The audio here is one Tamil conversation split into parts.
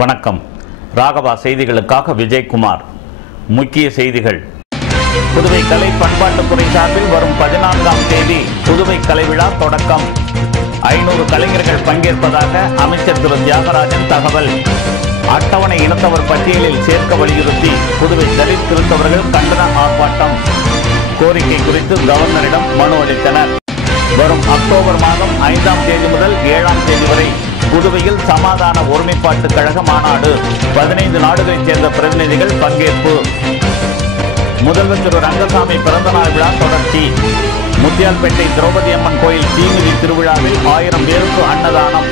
வணக்கம். ராகவா செய்திகளுக்காக விஜயகுமார். முக்கிய செய்திகள். புதுவை கலை பண்பாட்டுத்துறை சார்பில் வரும் 14ஆம் தேதி புதுவை கலை விழா தொடக்கம். 500 கலைஞர்கள் பங்கேற்பதாக அமைச்சர் திரு தியாகராஜன் தகவல். அட்டவணை இனத்தவர் பட்டியலில் சேர்க்க வலியுறுத்தி புதுவை தலித் கிறிஸ்தவர்கள் கண்டன ஆர்ப்பாட்டம். கோரிக்கை குறித்து கவர்னரிடம் மனு அளித்தனர். வரும் அக்டோபர் மாதம் 5ஆம் தேதி முதல் 7ஆம் தேதி வரை புதுவையில் சமாதான ஒருமைப்பாட்டு கழக மாநாடு. 15 நாடுகளைச் சேர்ந்த பிரதிநிதிகள் பங்கேற்பு. முதல்வர் திரு ரங்கசாமி பிறந்தநாள் விழா தொடர்ச்சி. முத்தியால்பேட்டை திரௌபதி அம்மன் கோயில் தீமிதி திருவிழாவில் 1000 பேருக்கு அன்னதானம்.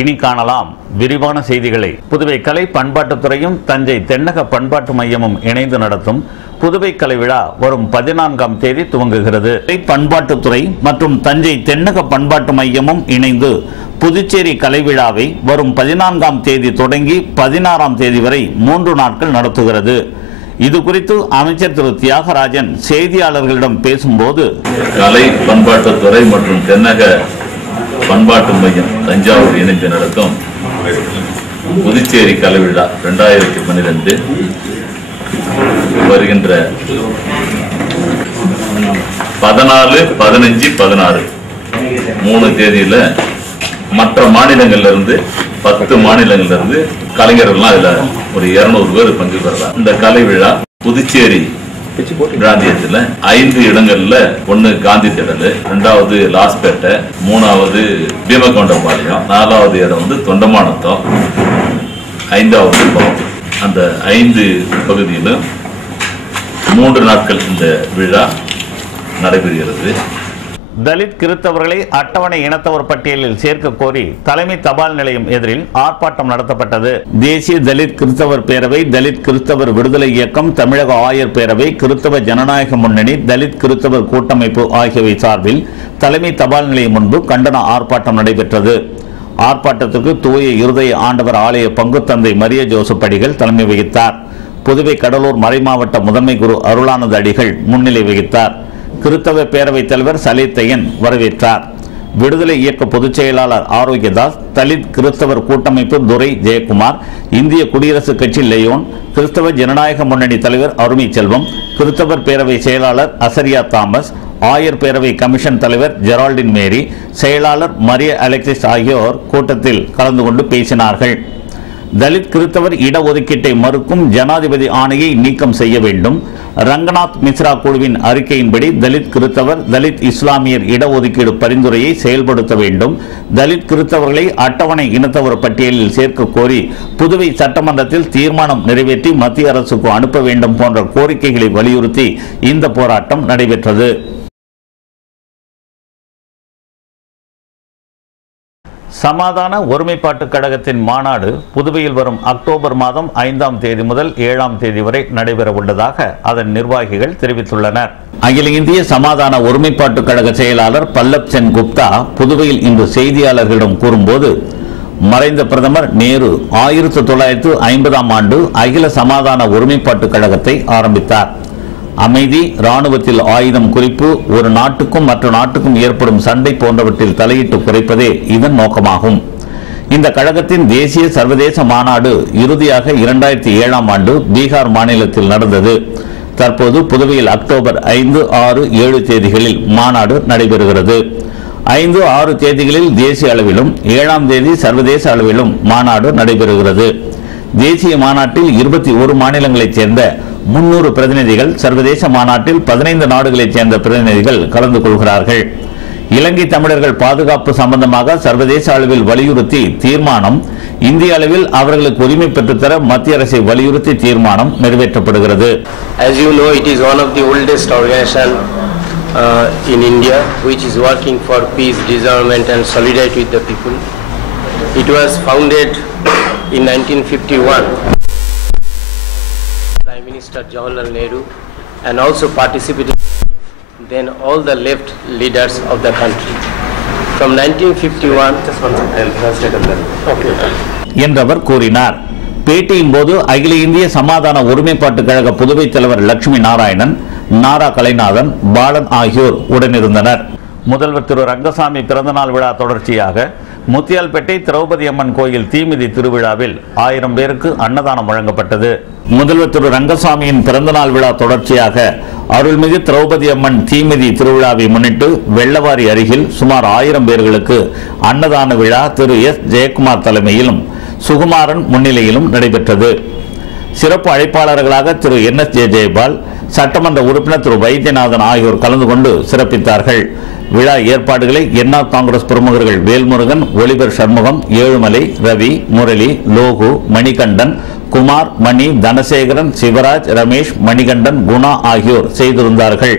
இனி காணலாம் விரிவான செய்திகளை. புதுவை கலை பண்பாட்டுத்துறையும் தஞ்சை தென்னக பண்பாட்டு மையமும் இணைந்து நடத்தும் புதுவை கலை விழா வரும் 14ஆம் தேதி துவங்குகிறது. பண்பாட்டுத்துறை மற்றும் தஞ்சை தென்னக பண்பாட்டு மையமும் இணைந்து புதுச்சேரி கலை விழாவை வரும் 14ஆம் தேதி தொடங்கி 16ஆம் தேதி வரை 3 நாட்கள் நடத்துகிறது. இது குறித்து அமைச்சர் திரு தியாகராஜன் செய்தியாளர்களிடம் பேசும்போது, கலை பண்பாட்டுத்துறை மற்றும் தென்னக பண்பாட்டு மையம் தஞ்சாவூர் இணைந்து நடத்தும் புதுச்சேரி கலை விழா 2012 வருகின்ற 14, 15, 16 3 தேதியில மற்ற மாநிலங்கள்ல இருந்து 10 மாநிலங்கள்ல இருந்து கலைஞர்கள்லாம் இதுல ஒரு 200 பேர் பங்கு பெறலாம். இந்த கலை விழா புதுச்சேரி பிராந்தியத்துல 5 இடங்கள்ல, 1 காந்தி திடல், 2வது லாஸ்பேட்டை, 3வது பீமகொண்டபாளையம், 4வது இடம் வந்து தொண்டமானத்தம், 5வது பாம்பு. அந்த 5 பகுதியிலும் 3 நாட்கள் இந்த விழா நடைபெறுகிறது. தலித் கிறிஸ்தவர்களை அட்டவணை இனத்தவர் பட்டியலில் சேர்க்க கோரி தலைமை தபால் நிலையம் எதிரில் ஆர்ப்பாட்டம் நடத்தப்பட்டது. தேசிய தலித் கிறிஸ்தவர் பேரவை, தலித் கிறிஸ்தவர் விடுதலை இயக்கம், தமிழக ஆயர் பேரவை, கிறிஸ்தவ ஜனநாயக முன்னணி, தலித் கிறிஸ்தவர் கூட்டமைப்பு ஆகியவை சார்பில் தலைமை தபால் நிலையம் முன்பு கண்டன ஆர்ப்பாட்டம் நடைபெற்றது. ஆர்ப்பாட்டத்திற்கு தூய இருதய ஆண்டவர் ஆலய பங்கு தந்தை மரிய ஜோசப் அடிகள் தலைமை வகித்தார். புதுவை கடலூர் மறைமாவட்ட முதன்மை குரு அருளானந்த அடிகள் முன்னிலை வகித்தார். கிறிஸ்தவ பேரவைத் தலைவர் சலேத்தையன் வரவேற்றார். விடுதலை இயக்க பொதுச் செயலாளர் ஆரோக்கியதாஸ், தலித் கிறிஸ்தவர் கூட்டமைப்பு துரை ஜெயக்குமார், இந்திய குடியரசுக் கட்சி லேயோன், கிறிஸ்தவ ஜனநாயக முன்னணி தலைவர் அருமை செல்வம், கிறிஸ்தவர் பேரவை செயலாளர் அசரியா தாமஸ், ஆயர் பேரவை கமிஷன் தலைவர் ஜெரால்டின் மேரி, செயலாளர் மரிய அலெக்சிஸ் ஆகியோர் கூட்டத்தில் கலந்து கொண்டு பேசினார்கள். தலித் கிறிஸ்தவர் இடஒதுக்கீட்டை மறுக்கும் ஜனாதிபதி ஆணையை நீக்கம் செய்ய வேண்டும். ரங்கநாத் மிஸ்ரா குழுவின் அறிக்கையின்படி தலித் கிறிஸ்தவர், தலித் இஸ்லாமியர் இடஒதுக்கீடு பரிந்துரையை செயல்படுத்த வேண்டும். தலித் கிறிஸ்தவர்களை அட்டவணை இனத்தவர் பட்டியலில் சேர்க்க கோரி புதுவை சட்டமன்றத்தில் தீர்மானம் நிறைவேற்றி மத்திய அரசுக்கு அனுப்ப வேண்டும் போன்ற கோரிக்கைகளை வலியுறுத்தி இந்த போராட்டம் நடைபெற்றது. சமாதான ஒருமைப்பாட்டு கழகத்தின் மாநாடு புதுவையில் வரும் அக்டோபர் மாதம் 5ஆம் தேதி முதல் 7ஆம் தேதி வரை நடைபெற உள்ளதாக அதன் நிர்வாகிகள் தெரிவித்துள்ளனர். அகில இந்திய சமாதான ஒருமைப்பாட்டு கழக செயலாளர் பல்லப் சென் குப்தா புதுவையில் இன்று செய்தியாளர்களிடம் கூறும்போது, மறைந்த பிரதமர் நேரு 1950ஆம் ஆண்டு அகில சமாதான ஒருமைப்பாட்டு கழகத்தை ஆரம்பித்தார். அமைதி, இராணுவத்தில் ஆயுதம் குறைப்பு, ஒரு நாட்டுக்கும் மற்ற நாட்டுக்கும் ஏற்படும் சண்டை போன்றவற்றில் தலையிட்டு குறைப்பதே இதன் நோக்கமாகும். இந்த கழகத்தின் தேசிய சர்வதேச மாநாடு இறுதியாக 2007ஆம் ஆண்டு பீகார் மாநிலத்தில் நடந்தது. தற்போது புதுவையில் அக்டோபர் 5, 6, 7 தேதிகளில் மாநாடு நடைபெறுகிறது. 5, 6 தேதிகளில் தேசிய அளவிலும் 7ஆம் தேதி சர்வதேச அளவிலும் மாநாடு நடைபெறுகிறது. தேசிய மாநாட்டில் 21 மாநிலங்களைச் சேர்ந்த 300 பிரதிநிதிகள், சர்வதேச மாநாட்டில் 15 நாடுகளைச் சேர்ந்த பிரதிநிதிகள் கலந்து கொள்கிறார்கள். இலங்கை தமிழர்கள் பாதுகாப்பு சம்பந்தமாக சர்வதேச அளவில் வலியுறுத்தி தீர்மானம், இந்திய அளவில் அவர்களுக்கு உரிமை பெற்றுத்தர மத்திய அரசை வலியுறுத்தி தீர்மானம் நிறைவேற்றப்படுகிறது. As you know, it is one of the oldest organization in India which is working for peace, disarmament and solidarity with the people. It was founded in 1951. Prime Minister Jawaharlal Nehru and also participated then all the left leaders of the country. From 1951 என்றவர் கூறினார். பேட்டியின் போது அகில இந்திய சமாதான ஒருமைப்பாட்டு கழக புதுவை தலைவர் லட்சுமி நாராயணன், நாரா கலைநாதன், பாலன் ஆகியோர் உடனிருந்தனர். முதல்வர் திரு ரங்கசாமி பிறந்தநாள் விழா தொடர்ச்சியாக முத்தியால்பேட்டை திரௌபதி அம்மன் கோயில் தீமிதி திருவிழாவில் 1000 பேருக்கு அன்னதானம் வழங்கப்பட்டது. முதல்வர் திரு ரங்கசாமியின் பிறந்தநாள் விழா தொடர்ச்சியாக அருள்மிகு திரௌபதி அம்மன் தீமிதி திருவிழாவை முன்னிட்டு வெள்ளவாரி அருகில் சுமார் 1000 பேர்களுக்கு அன்னதான விழா திரு எஸ் ஜெயக்குமார் தலைமையிலும் சுகுமாரன் முன்னிலையிலும் நடைபெற்றது. சிறப்பு அழைப்பாளர்களாக திரு NS ஜெயபால், சட்டமன்ற உறுப்பினர் திரு வைத்தியநாதன் ஆகியோர் கலந்து கொண்டு சிறப்பித்தார்கள். விழா ஏற்பாடுகளை என்ஆர் காங்கிரஸ் பிரமுகர்கள் வேல்முருகன், ஒலிவர் சண்முகம், ஏழுமலை, ரவி, முரளி, லோகு, மணிகண்டன், குமார், மணி, தனசேகரன், சிவராஜ், ரமேஷ், மணிகண்டன், குணா ஆகியோர் செய்திருந்தார்கள்.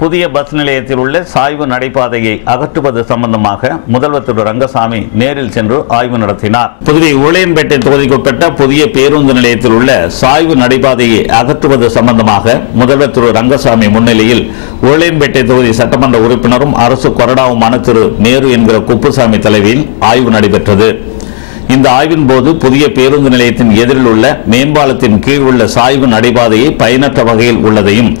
புதிய பஸ் நிலையத்தில் உள்ள சாய்வு நடைபாதையை அகற்றுவது சம்பந்தமாக முதல்வர் திரு ரங்கசாமி நேரில் சென்று ஆய்வு நடத்தினார். புதுவை உளையன்பேட்டை தொகுதிக்குட்பட்ட புதிய பேருந்து நிலையத்தில் உள்ள சாய்வு நடைபாதையை அகற்றுவது சம்பந்தமாக முதல்வர் திரு ரங்கசாமி முன்னிலையில் உளையன்பேட்டை தொகுதி சட்டமன்ற உறுப்பினரும் அரசு கொறடாவுமான திரு நேரு என்கிற குப்புசாமி தலைமையில் ஆய்வு நடைபெற்றது. இந்த ஆய்வின் போது புதிய பேருந்து நிலையத்தின் எதிரில் உள்ள மேம்பாலத்தின் கீழ் உள்ள சாய்வு நடைபாதையை பயனற்ற வகையில் உள்ளதையும்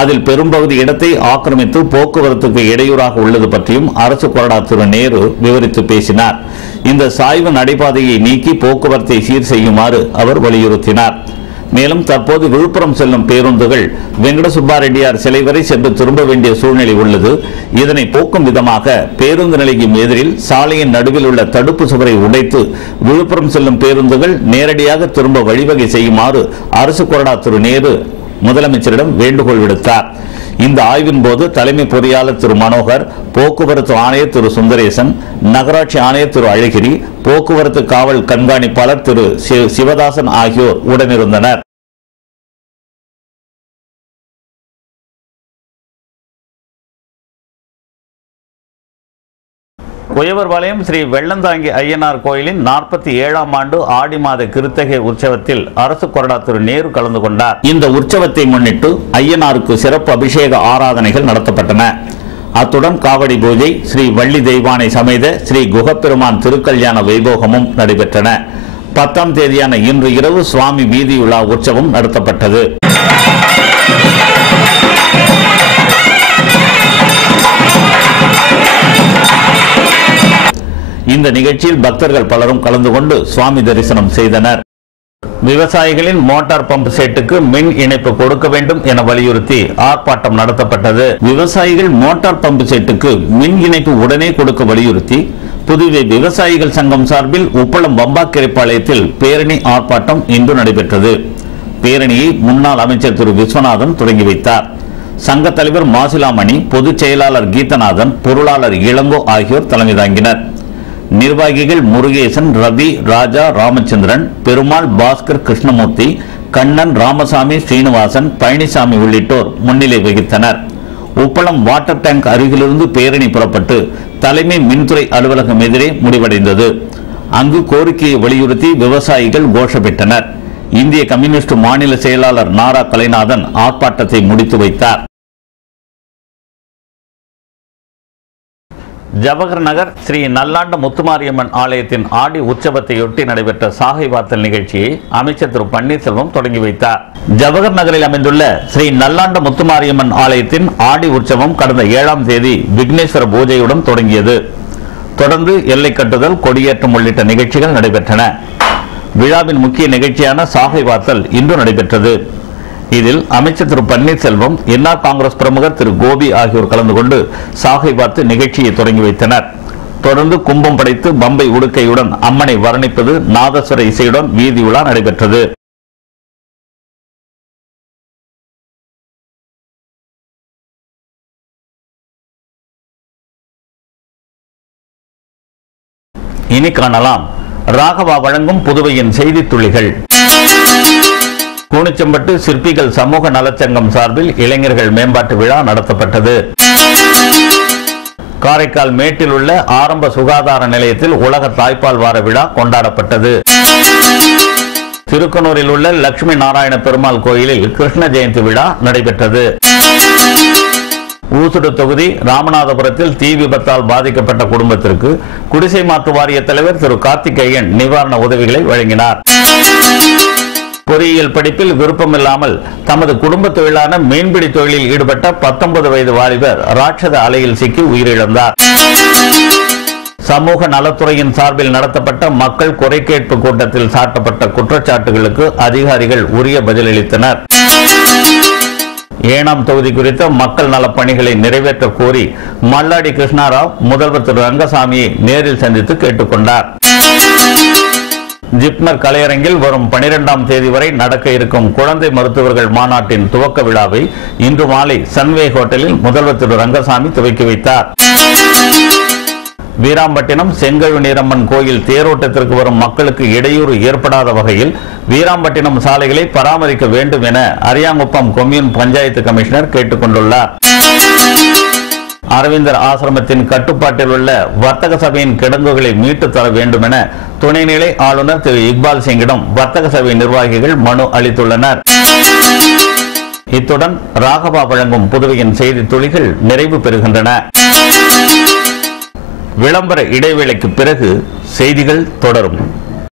அதில் பெரும்பகுதி இடத்தை ஆக்கிரமித்து போக்குவரத்துக்கு இடையூறாக உள்ளது பற்றியும் அரசு கொறடா திரு நேரு விவரித்து பேசினார். இந்த சாய்வு நடைபாதையை நீக்கி போக்குவரத்தை சீர் செய்யுமாறு அவர் வலியுறுத்தினார். மேலும் தற்போது விழுப்புரம் செல்லும் பேருந்துகள் வெங்கட சுப்பாரெட்டியார் சிலை வரை சென்று திரும்ப வேண்டிய சூழ்நிலை உள்ளது. இதனை போக்கும் விதமாக பேருந்து நிலையம் எதிரில் சாலையின் நடுவில் உள்ள தடுப்பு சுவரை உடைத்து விழுப்புரம் செல்லும் பேருந்துகள் நேரடியாக திரும்ப வழிவகை செய்யுமாறு அரசு கொறடா திரு நேரு முதலமைச்சரிடம் வேண்டுகோள் விடுத்தார். இந்த ஆய்வின் போது தலைமை பொறியாளர் திரு மனோகர், போக்குவரத்து ஆணையர் திரு சுந்தரேசன், நகராட்சி ஆணையர் திரு அழகிரி, போக்குவரத்து காவல் கண்காணிப்பாளர் திரு சிவதாசன் ஆகியோர் உடனிருந்தனர். குயவர்பாளையம் ஸ்ரீ வெள்ளந்தாங்கி ஐயனார் கோயிலின் 47ஆம் ஆண்டு ஆடி மாத கிருத்தகை உற்சவத்தில் அரசு கொறடா திரு நேரு கலந்து கொண்டார். இந்த உற்சவத்தை முன்னிட்டு ஐயனாருக்கு சிறப்பு அபிஷேக ஆராதனைகள் நடத்தப்பட்டன. அத்துடன் காவடி பூஜை, ஸ்ரீ வள்ளி தெய்வானை சமேத ஸ்ரீ குகப்பெருமான் திருக்கல்யாண வைபோகமும் நடைபெற்றன. 10ஆம் தேதியான இன்று இரவு சுவாமி வீதி உலா உற்சவம் நடத்தப்பட்டது. இந்த நிகழ்ச்சியில் பக்தர்கள் பலரும் கலந்து கொண்டு சுவாமி தரிசனம் செய்தனர். விவசாயிகளின் மோட்டார் பம்ப் செட்டுக்கு மின் இணைப்பு கொடுக்க வேண்டும் என வலியுறுத்தி ஆர்ப்பாட்டம் நடத்தப்பட்டது. விவசாயிகள் மோட்டார் பம்ப் செட்டுக்கு மின் இணைப்பு உடனே கொடுக்க வலியுறுத்தி புதுவை விவசாயிகள் சங்கம் சார்பில் உப்பளம் வம்பாக்கிரைப்பாளையத்தில் பேரணி ஆர்ப்பாட்டம் இன்று நடைபெற்றது. பேரணியை முன்னாள் அமைச்சர் திரு விஸ்வநாதன் தொடங்கி வைத்தார். சங்க தலைவர் மாசிலாமணி, பொதுச் செயலாளர் கீதநாதன், பொருளாளர் இளங்கோ ஆகியோர் தலைமை தாங்கினர். நிர்வாகிகள் முருகேசன், ரவி, ராஜா, ராமச்சந்திரன், பெருமாள், பாஸ்கர், கிருஷ்ணமூர்த்தி, கண்ணன், ராமசாமி, ஸ்ரீனிவாசன், பழனிசாமி உள்ளிட்டோர் முன்னிலை வகித்தனர். உப்பளம் வாட்டர் டேங்க் அருகிலிருந்து பேரணி புறப்பட்டு தலைமை மின்துறை அலுவலகம் எதிரே முடிவடைந்தது. அங்கு கோரிக்கையை வலியுறுத்தி விவசாயிகள் கோஷமிட்டனர். இந்திய கம்யூனிஸ்ட் மாநில செயலாளர் நாரா கலைநாதன் ஆர்ப்பாட்டத்தை முடித்து வைத்தார். ஜவஹர் நகர் ஸ்ரீ நல்லாண்ட முத்துமாரியம்மன் ஆலயத்தின் ஆடி உற்சவத்தையொட்டி நடைபெற்ற சாகை வார்த்தல் நிகழ்ச்சியை அமைச்சர் திரு பன்னீர்செல்வம் தொடங்கி வைத்தார். ஜவஹர் நகரில் அமைந்துள்ள ஸ்ரீ நல்லாண்ட முத்துமாரியம்மன் ஆலயத்தின் ஆடி உற்சவம் கடந்த 7ஆம் தேதி விக்னேஸ்வர பூஜையுடன் தொடங்கியது. தொடர்ந்து எல்லை கட்டுதல், கொடியேற்றம் உள்ளிட்ட நிகழ்ச்சிகள் நடைபெற்றன. விழாவின் முக்கிய நிகழ்ச்சியான சாகை வார்த்தல் இன்று நடைபெற்றது. இதில் அமைச்சர் திரு பன்னீர்செல்வம், என்ஆர் காங்கிரஸ் பிரமுகர் திரு கோபி ஆகியோர் கலந்து கொண்டு சாகை பார்த்து நிகழ்ச்சியை தொடங்கி வைத்தனர். தொடர்ந்து கும்பம் படைத்து பம்பை உடுக்கையுடன் அம்மனை வர்ணிப்பது, நாதஸ்வர இசையுடன் வீதி உலா நடைபெற்றது. இனி காணலாம் ராகவா வழங்கும் புதுவையின் செய்தி துளிகள். கூனிச்சம்பட்டு சிற்பிகள் சமூக நலச்சங்கம் சார்பில் இளைஞர்கள் மேம்பாட்டு விழா நடத்தப்பட்டது. காரைக்கால் மேட்டில் உள்ள ஆரம்ப சுகாதார நிலையத்தில் உலக தாய்ப்பால் வார விழா கொண்டாடப்பட்டது. திருக்கனூரில் உள்ள லட்சுமி நாராயண பெருமாள் கோயிலில் கிருஷ்ண ஜெயந்தி விழா நடைபெற்றது. ஊசுடு தொகுதி ராமநாதபுரத்தில் தீ விபத்தால் பாதிக்கப்பட்ட குடும்பத்திற்கு குடிசை மாற்று வாரிய தலைவர் திரு கார்த்திகேயன் நிவாரண உதவிகளை வழங்கினார். பொறியியல் படிப்பில் விருப்பமில்லாமல் தமது குடும்ப தொழிலான மீன்பிடி தொழிலில் ஈடுபட்ட 19 வயது வாலிபர் ராட்சத அலையில் சிக்கி உயிரிழந்தார். சமூக நலத்துறையின் சார்பில் நடத்தப்பட்ட மக்கள் குறை கேட்பு கூட்டத்தில் சாட்டப்பட்ட குற்றச்சாட்டுகளுக்கு அதிகாரிகள் உரிய பதிலளித்தனர். ஏனாம் தொகுதி குறித்த மக்கள் நலப் பணிகளை நிறைவேற்ற கோரி மல்லாடி கிருஷ்ணாராவ் முதல்வர் திரு ரங்கசாமியை நேரில் சந்தித்து கேட்டுக்கொண்டார். ஜிப்மர் கலையரங்கில் வரும் 12ஆம் தேதி வரை நடக்க இருக்கும் குழந்தை மருத்துவர்கள் மாநாட்டின் துவக்க விழாவை இன்று மாலை சன்வே ஹோட்டலில் முதல்வர் திரு ரங்கசாமி துவக்கி வைத்தார். வீராம்பட்டினம் செங்கழு நீரம்மன் கோயில் தேரோட்டத்திற்கு வரும் மக்களுக்கு இடையூறு ஏற்படாத வகையில் வீராம்பட்டினம் சாலைகளை பராமரிக்க வேண்டும் என அரியாங்குப்பம் கொம்யூன் பஞ்சாயத்து கமிஷனர் கேட்டுக் கொண்டுள்ளார். அரவிந்தர் ஆசிரமத்தின் கட்டுப்பாட்டில் உள்ள வர்த்தக சபையின் கிடங்குகளை மீட்டு தர வேண்டும் என துணைநிலை ஆளுநர் திரு இக்பால் சிங்கிடம் வர்த்தக சபை நிர்வாகிகள் மனு அளித்துள்ளனர். இத்துடன் ராகவா வழங்கும் புதுவையின் செய்தி துளிகள் நிறைவு பெறுகின்றன. விளம்பர இடைவேளைக்கு பிறகு செய்திகள் தொடரும்.